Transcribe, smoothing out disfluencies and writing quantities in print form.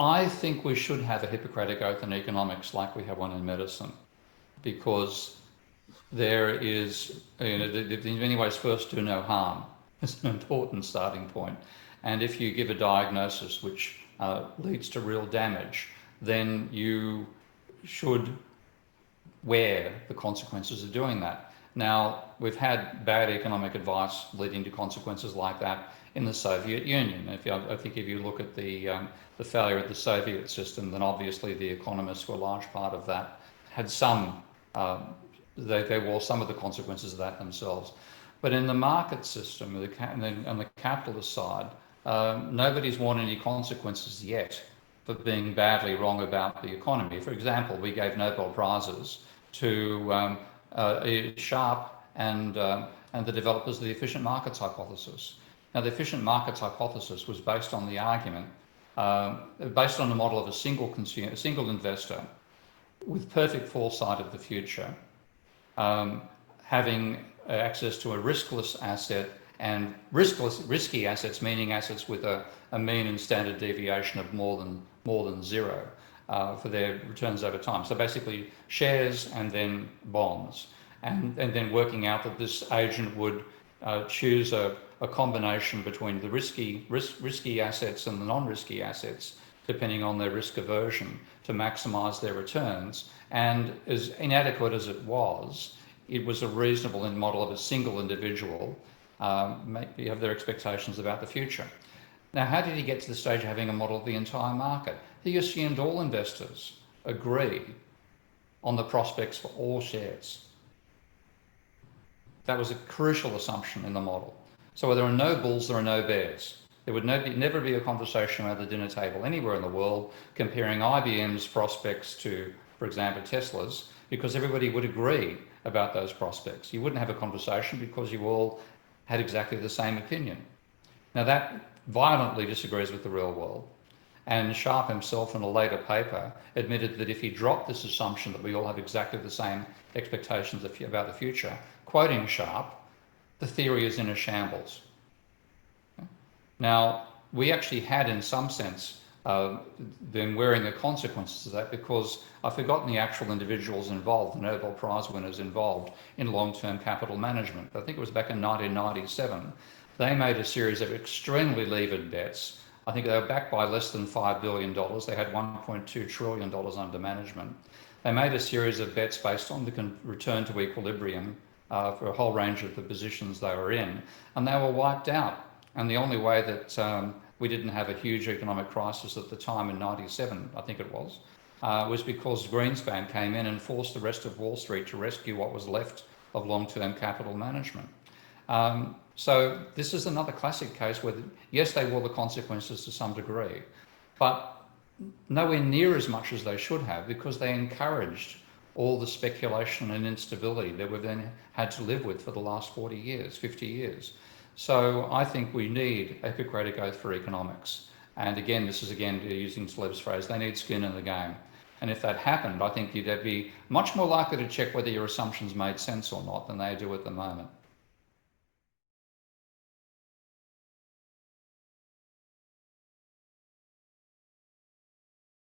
I think we should have a Hippocratic Oath in economics like we have one in medicine, because there is, in many ways, first do no harm. It's an important starting point. And if you give a diagnosis which leads to real damage, then you should wear the consequences of doing that. Now, we've had bad economic advice leading to consequences like that in the Soviet Union. I think if you look at the failure of the Soviet system, then obviously the economists were a large part of that, had some, they wore some of the consequences of that themselves. But in the market system, on the capitalist side, nobody's worn any consequences yet for being badly wrong about the economy. For example, we gave Nobel Prizes to Sharpe and the developers of the efficient markets hypothesis. Now, the efficient markets hypothesis was based on the argument, based on the model of a single investor with perfect foresight of the future, having access to a riskless asset, and risky assets, meaning assets with a mean and standard deviation of more than zero for their returns over time. So basically shares and then bonds, and then working out that this agent would choose a combination between the risky assets and the non-risky assets, depending on their risk aversion, to maximize their returns. And as inadequate as it was a reasonable model of a single individual have their expectations about the future. Now, how did he get to the stage of having a model of the entire market? He assumed all investors agree on the prospects for all shares. That was a crucial assumption in the model. So where there are no bulls, there are no bears. There would never be a conversation around the dinner table anywhere in the world comparing IBM's prospects to, for example, Tesla's, because everybody would agree about those prospects. You wouldn't have a conversation because you all had exactly the same opinion. Now, that violently disagrees with the real world. And Sharpe himself, in a later paper, admitted that if he dropped this assumption that we all have exactly the same expectations about the future, quoting Sharpe, the theory is in a shambles. Now, we actually had, in some sense, been wearing the consequences of that, because I've forgotten the actual individuals involved, the Nobel Prize winners involved in long-term capital management. I think it was back in 1997. They made a series of extremely levered bets. I think they were backed by less than $5 billion. They had $1.2 trillion under management. They made a series of bets based on the return to equilibrium for a whole range of the positions they were in, and they were wiped out. And the only way that we didn't have a huge economic crisis at the time in 97, I think it was because Greenspan came in and forced the rest of Wall Street to rescue what was left of long-term capital management. So this is another classic case where, yes, they wore the consequences to some degree, but nowhere near as much as they should have, because they encouraged all the speculation and instability that we've then had to live with for the last 40 years, 50 years. So I think we need a Hippocratic Oath for economics. And again, this is using Taleb's phrase, they need skin in the game. And if that happened, I think you'd be much more likely to check whether your assumptions made sense or not than they do at the moment.